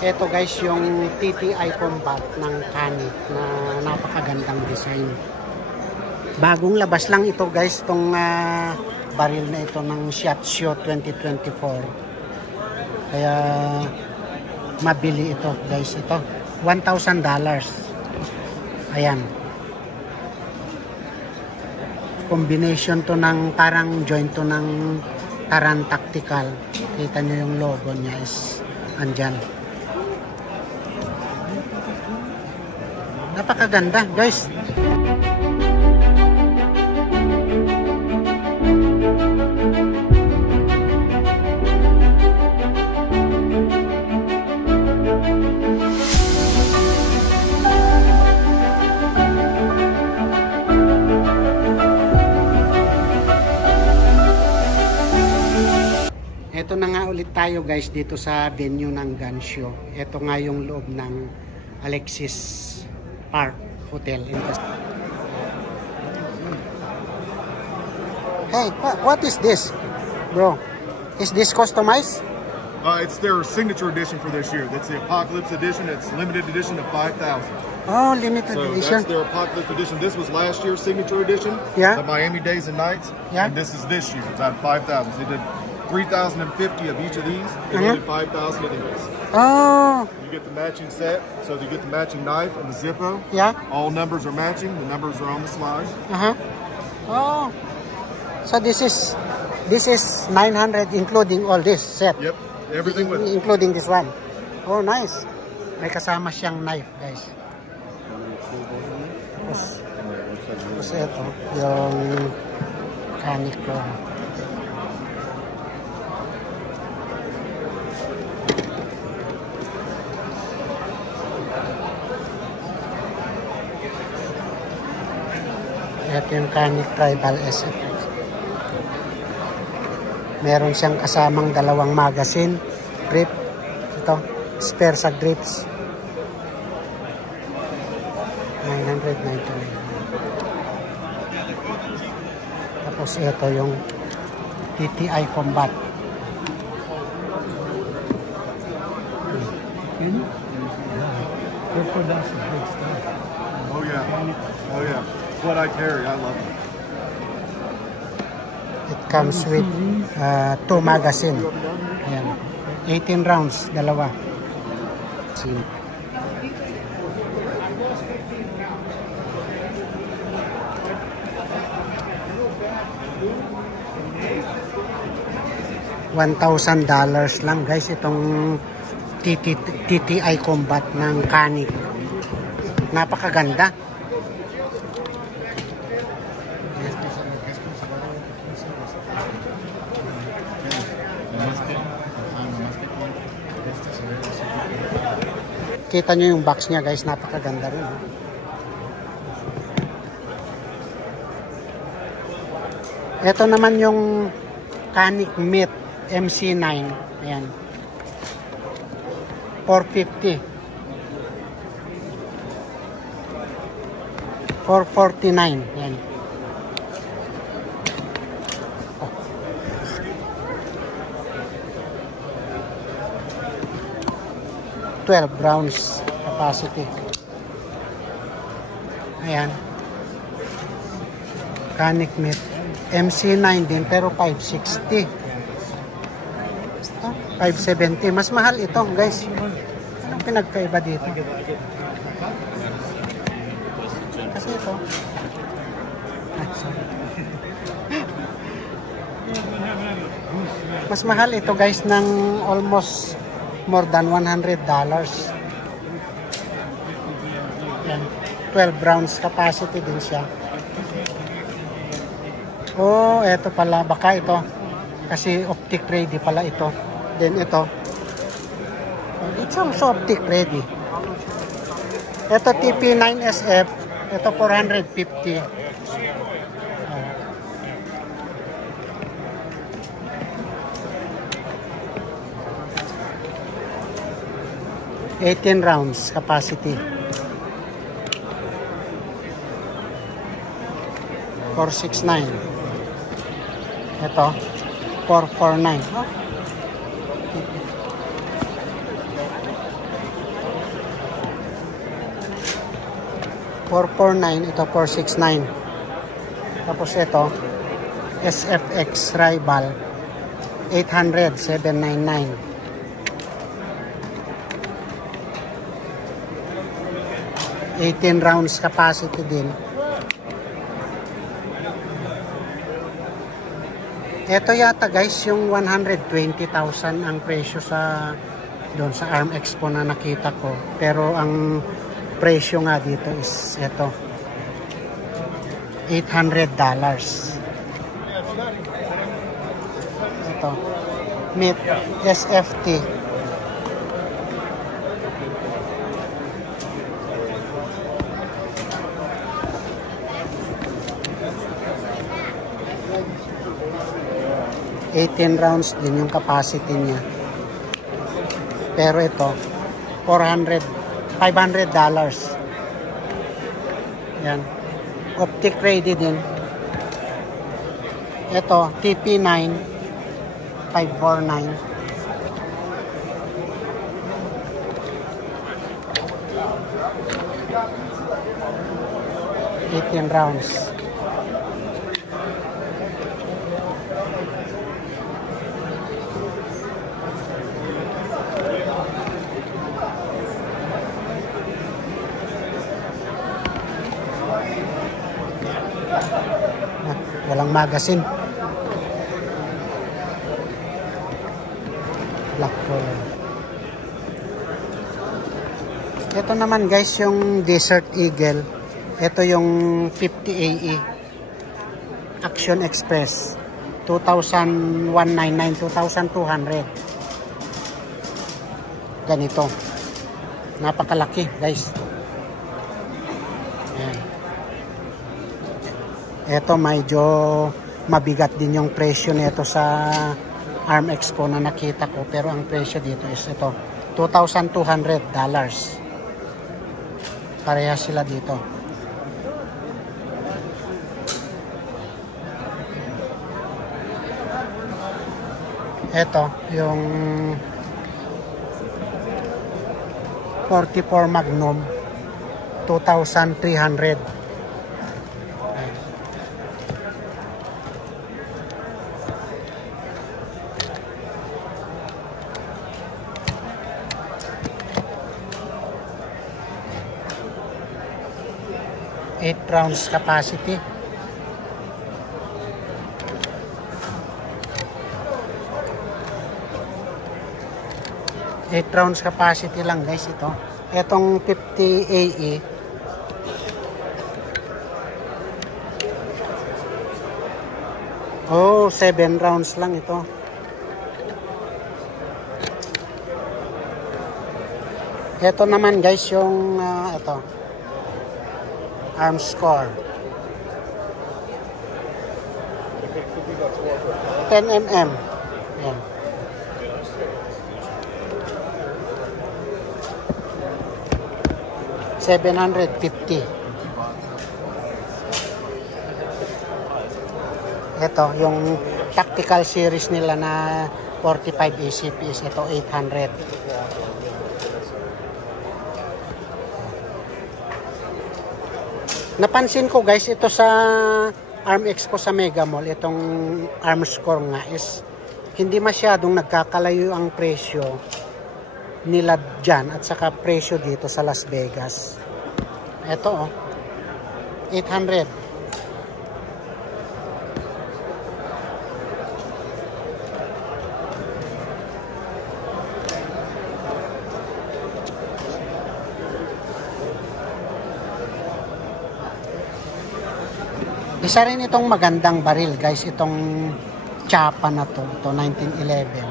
Ito guys, yung TTI Combat ng Canik na napakagandang design. Bagong labas lang ito guys, itong baril na ito ng Shot Show 2024. Kaya mabili ito guys. Ito $1,000. Ayan. Combination to ng parang joint to ng Taran Tactical. Kita nyo yung logo niya is andyan. Napakaganda guys. Ito na nga ulit tayo guys dito sa venue ng gun show. Ito nga yung loob ng Alexis Park Hotel. Hey, what is this, bro? Is this customized? It's their signature edition for this year. That's the Apocalypse edition. It's limited edition of 5,000. Oh, limited edition. That's their Apocalypse edition. This was last year's signature edition. Yeah. The Miami Days and Nights. Yeah. And this is this year. It's at 5,000. So they did 3,050 of each of these. And they did 5,000 of these. Oh. You get the matching set. So you get the matching knife and the Zippo. Yeah. All numbers are matching. The numbers are on the slide. Oh. So this is 900 including all this set. Yep. Everything with it. Including this one. Oh, nice. May kasama siyang knife, guys. Tapos ito, yung Canik ko. Ito yung Canik Tribal SF. Meron siyang kasamang dalawang magazine, grip, ito, spare sa grips. 999. Tapos ito yung TTI Combat. Oh yeah. Oh yeah. It's what I carry. I love it. It comes with 2 magazine. Ayan. 18 rounds, dalawa. $1,000 lang guys itong TTI Combat ng Canik. Napakaganda. Kita nyo yung box niya guys, napakaganda rin. Ito naman yung Canik Meat MC9. Ayan. 450. 449. Ayan. 12 rounds capacity. Ayan. Canik Meat. MC9 din pero 560. 570. Mas mahal ito guys. Anong pinagkaiba dito? Kasi ito. Mas mahal ito guys ng almost more than $100. Yan. 12 rounds capacity din siya. Oh, eto pala. Baka ito. Kasi optic ready pala ito. Then ito. It's also optic ready. Ito TP9SF. Ito 450. 18 rounds capacity. 469. Ito 449. 449, ito 469. Tapos ito, SFX Rival, 800, 799. 18 rounds capacity din. Ito yata guys, yung 120,000 ang presyo sa doon sa Arm Expo na nakita ko. Pero ang presyo nga dito is ito, $800. Ito, Meet SFT. $18 rounds din yung capacity niya. Pero ito, $500. Yan. Optic ready din. Ito, TP9 549. $18 rounds. Walang magazine. Black color. Ito naman guys yung Desert Eagle. Ito yung 50 AE Action Express 2,199, 2,200. Ganito. Napakalaki guys. Ito medyo mabigat din yung presyo nito sa Arm Expo na nakita ko. Pero ang presyo dito is ito, $2,200. Pareha sila dito. Ito, yung 44 Magnum, 2,300. 8 rounds capacity. Eight rounds capacity lang guys ito. Etong 50 AE oh, 7 rounds lang ito. Ito naman guys yung ito Arm Score 10mm. Yan. $750. Ito yung tactical series nila na 45 ACPs. Ito 800. Napansin ko guys, ito sa Arm Expo sa Mega Mall, itong Arm Score nga is hindi masyadong nagkakalayo ang presyo nila dyan at saka presyo dito sa Las Vegas. Ito 800. Isa rin itong magandang baril guys, itong Chapa na to, ito 1911.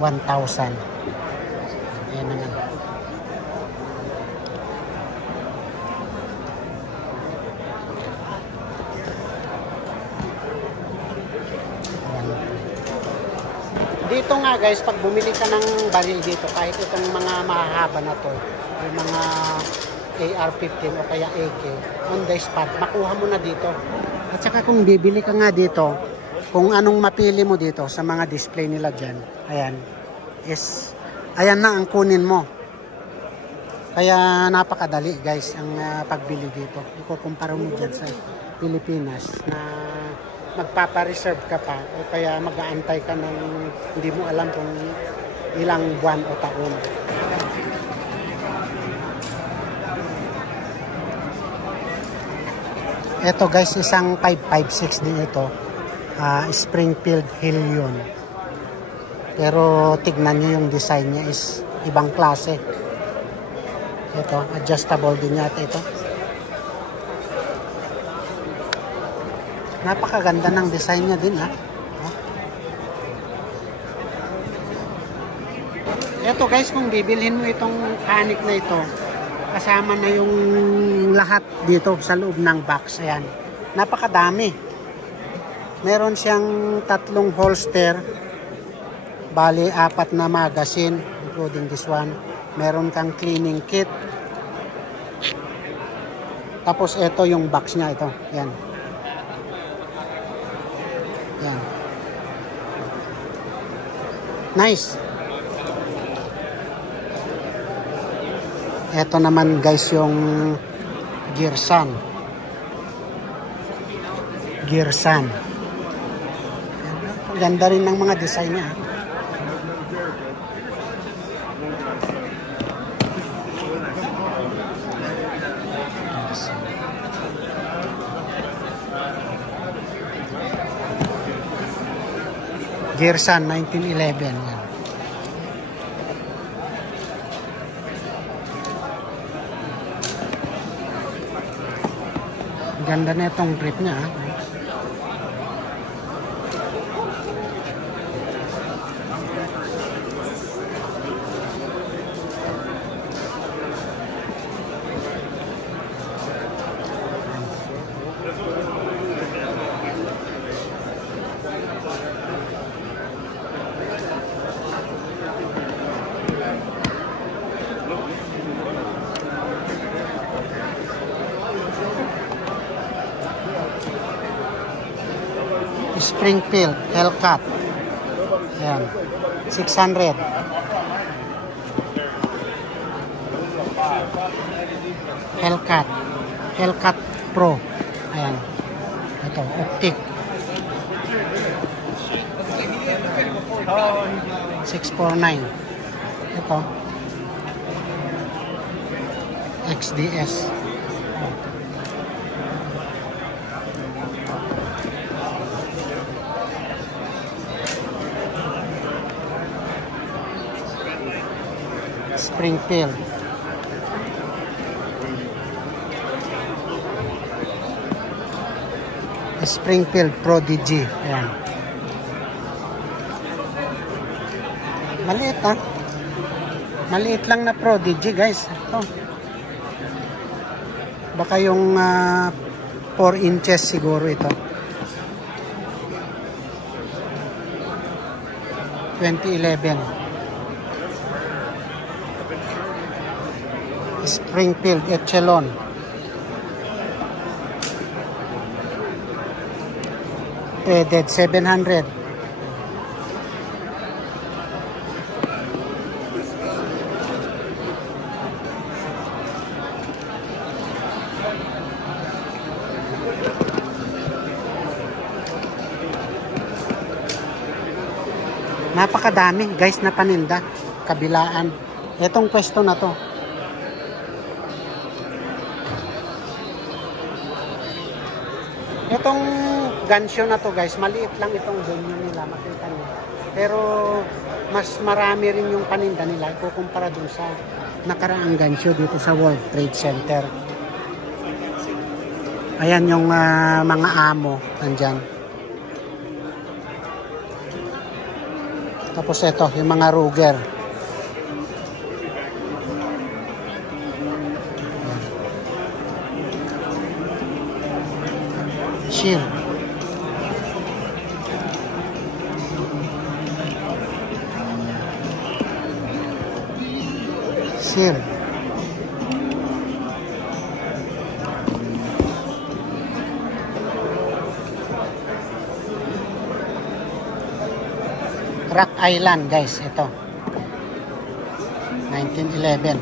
1,000. Ayan naman. Ayan. Dito nga guys, pag bumili ka ng baril dito, kahit itong mga mahahaba na to, yung mga AR-15 o kaya AK, on the spot, makuha mo na dito. At saka kung bibili ka nga dito, kung anong mapili mo dito sa mga display nila dyan, ayan, is, ayan na ang kunin mo. Kaya napakadali guys ang pagbili dito. Ikukumpara mo dyan sa Pilipinas na magpapareserve ka pa o kaya mag-aantay ka ng hindi mo alam kung ilang buwan o taon. Ito guys, isang 556 din ito. Springfield Hill yun. Pero tignan nyo yung design niya is ibang klase. Ito, adjustable din yata ito. Napakaganda ng design niya din, ha. Ito guys, kung bibilhin mo itong kanik na ito, kasama na yung lahat dito sa loob ng box. Ayan. Napakadami. Meron siyang 3 holster, bali 4 na magazine, including this one. Meron kang cleaning kit. Tapos ito yung box niya, ito. Yan. Yan. Nice. Ito naman guys yung Gearsan. Gearsan. Ganda rin ng mga design niya. Gearsan 1911 yan. Ganda na itong grip niya. Springfield Hellcat. Ayan. 600. Hellcat. Hellcat Pro. Ayan. Ito, optic. 649. Ito. XDS. Springfield. Springfield Prodigy. Ayan. Maliit, ha? Maliit lang na Prodigy, guys. Ito. Baka yung 4 inches siguro ito. 2011. Springfield Echelon. Threaded 700. Napakadami guys na paninda. Kabilaan. Itong pwesto na to. Itong gansyo na to guys, maliit lang itong venue nila, makita nyo. Pero mas marami rin yung paninda nila kukumpara dun sa nakaraang gansyo dito sa World Trade Center. Ayan yung mga amo nandyan. Tapos ito, yung mga Ruger. Shield. Shield. Rock Island guys, ito. 1911.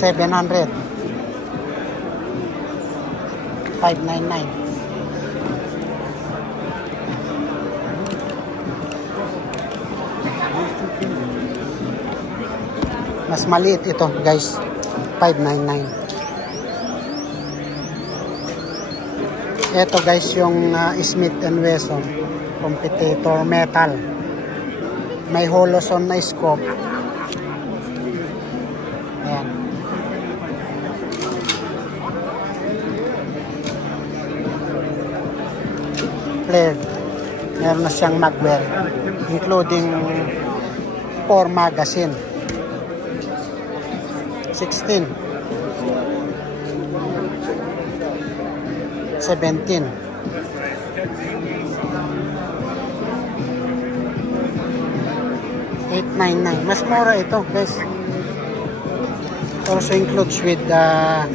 700. 599. Mas maliit ito, guys. 599. Ito, guys, yung Smith & Wesson competitor metal. May holoson na scope. Ayan. Flared. Meron na siyang magwell, including 4 magazine. 16. 17. $899. Mas mura ito, guys. Also includes with 4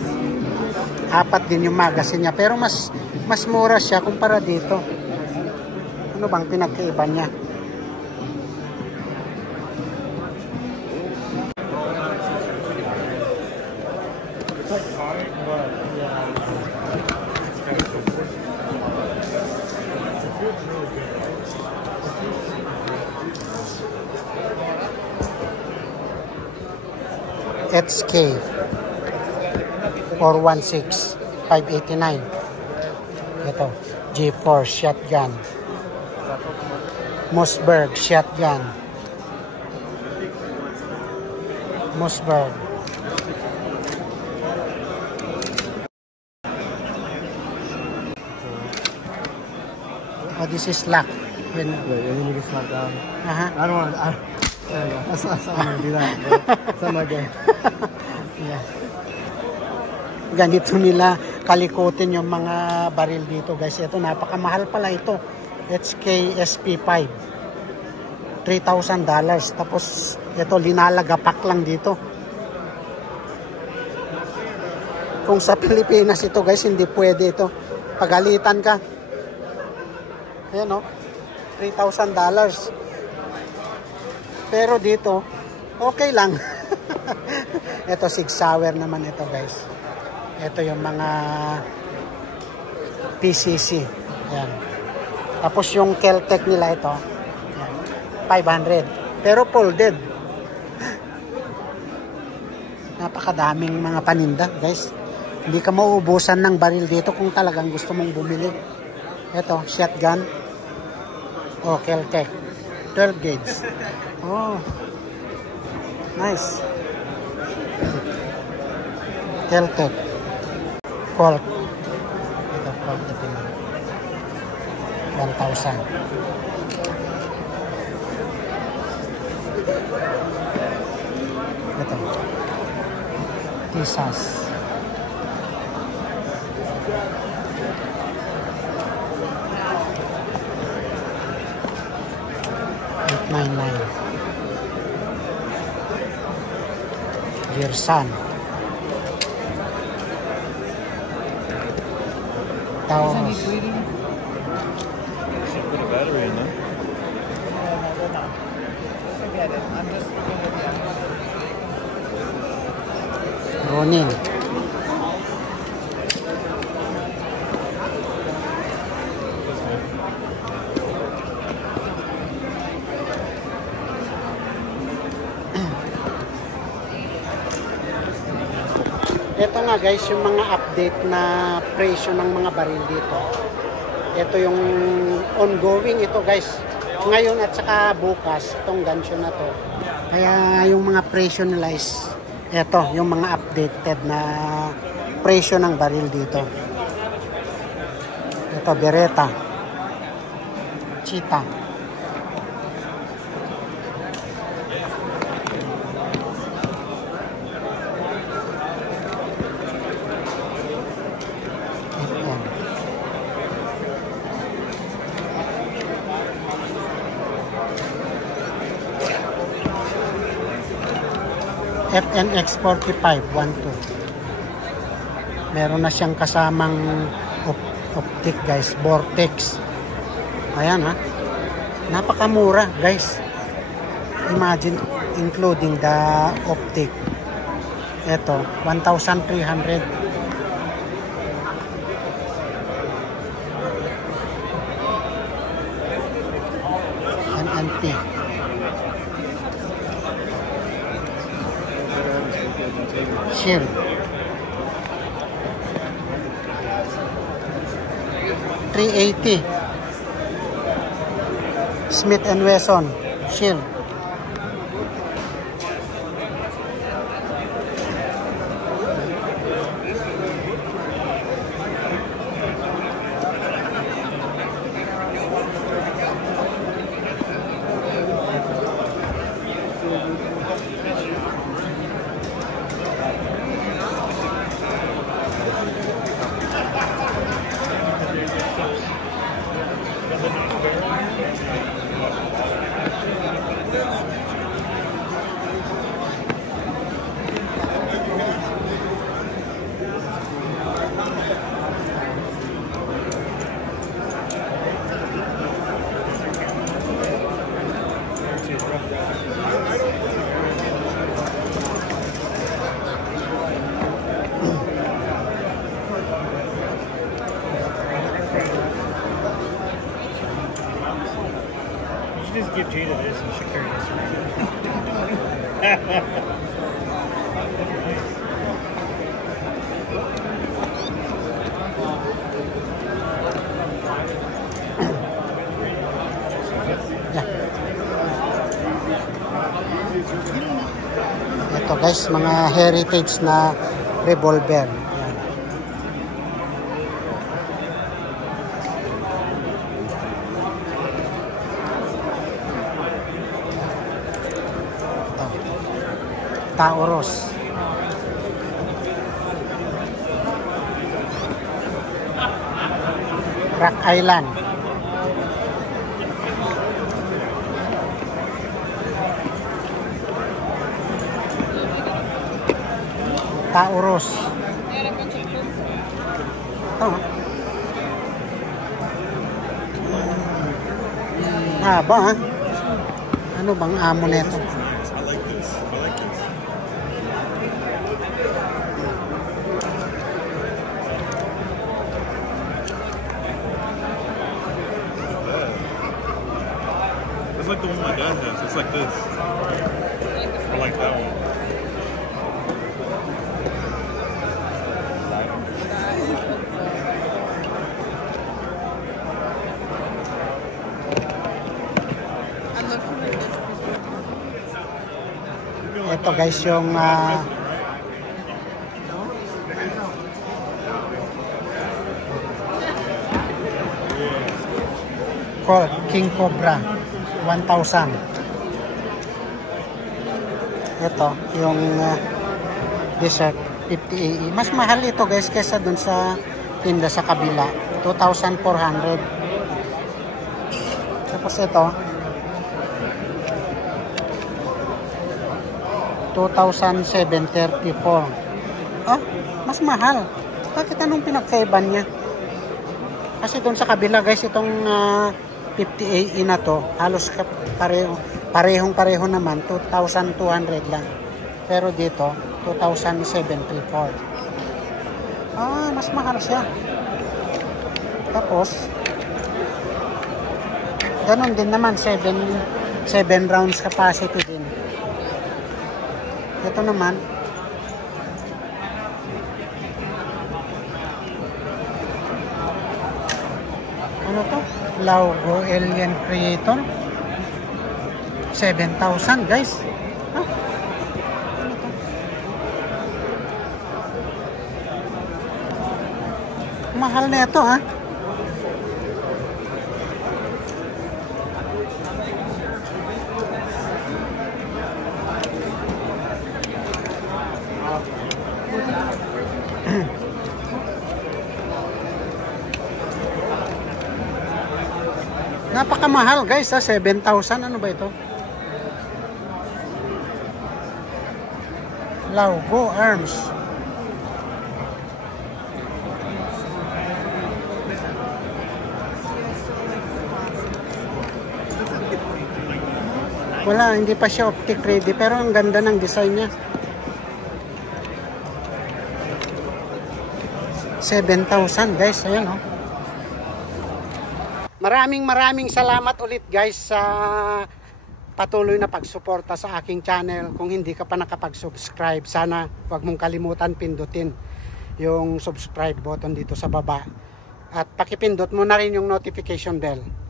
din yung magazine niya. Pero mas mura siya kumpara dito. Ano bang pinagkaiba niya? HK 416 589. Ito G4 shotgun, Mossberg shotgun, Mossberg. Oh, this is lock. When you just lock down. I don't want to. That's not something to do that. Something like that. Yeah. Ganito nila kalikutin yung mga baril dito, guys. Ito, napakamahal pala ito. HK SP5. $3,000. Tapos, ito, linalagapak lang dito. Kung sa Pilipinas ito, guys, hindi pwede ito. Pagalitan ka. Ayan, no? $3,000. Pero dito, okay lang. Ito, Sig Sauer naman ito, guys. Ito yung mga PCC. Ayan. Tapos yung Kel-Tec nila ito, ayan, 500. Pero folded. Napakadaming mga paninda, guys. Hindi ka mauubusan ng baril dito kung talagang gusto mong bumili. Ito, shotgun. Oh, Kel-Tec. 12 gauge. Oh. Nice. Kel-Tec. Colt. Ito, Colt. Ito. 1,000. Ito. Tisas. Gersan. Taurus. Should put a battery in there. Forget it. I'm just looking at the Ronin. Ito nga, guys, yung mga update na presyo ng mga baril dito. Ito yung ongoing ito, guys. Ngayon at saka bukas, itong gansyo na to. Kaya yung mga presyo nila is ito, yung mga updated na presyo ng baril dito. Ito, Beretta. Cheetah. FNX 45 12. Meron na siyang kasamang optic, guys, vortex. Ayan, ha, napakamura, guys. Imagine including the optic. Ito, 1,300. NNT. Shield. 380. Smith & Wesson. Shield. Just give Jada this and she'll carry this around. Ito guys, mga heritage na revolver. Yan. Ito. Taurus. Rock Island. Taurus. Ito. Haba ha? Ano bang amo nito? It's like the one my dad has. It's like this. I like that one. Ito guys yung King Cobra 1,000. Ito yung Desert 50 AE. Mas mahal ito guys kaysa dun sa tinda sa kabila. 2,400. Tapos ito 2,734. Ah, mas mahal. Bakit anong pinagkaiban niya? Kasi doon sa kabila guys, itong 50 AE na to, halos parehong-pareho naman, 2,200 lang. Pero dito, 2,734. Ah, mas mahal siya. Tapos, ganun din naman, 7 rounds capacity din. Ito naman, ano to? Laugo Alien Creator 7,000 guys. Ano to? Mahal na ito ha. Napakamahal guys ha, 7,000. Ano ba ito? Laugo Arms. Wala, hindi pa siya optic ready pero ang ganda ng design niya. 7,000 guys, ayun oh. Maraming salamat ulit guys sa patuloy na pagsuporta sa aking channel. Kung hindi ka pa nakapag-subscribe, sana huwag mong kalimutan pindutin yung subscribe button dito sa baba. At pakipindot mo na rin yung notification bell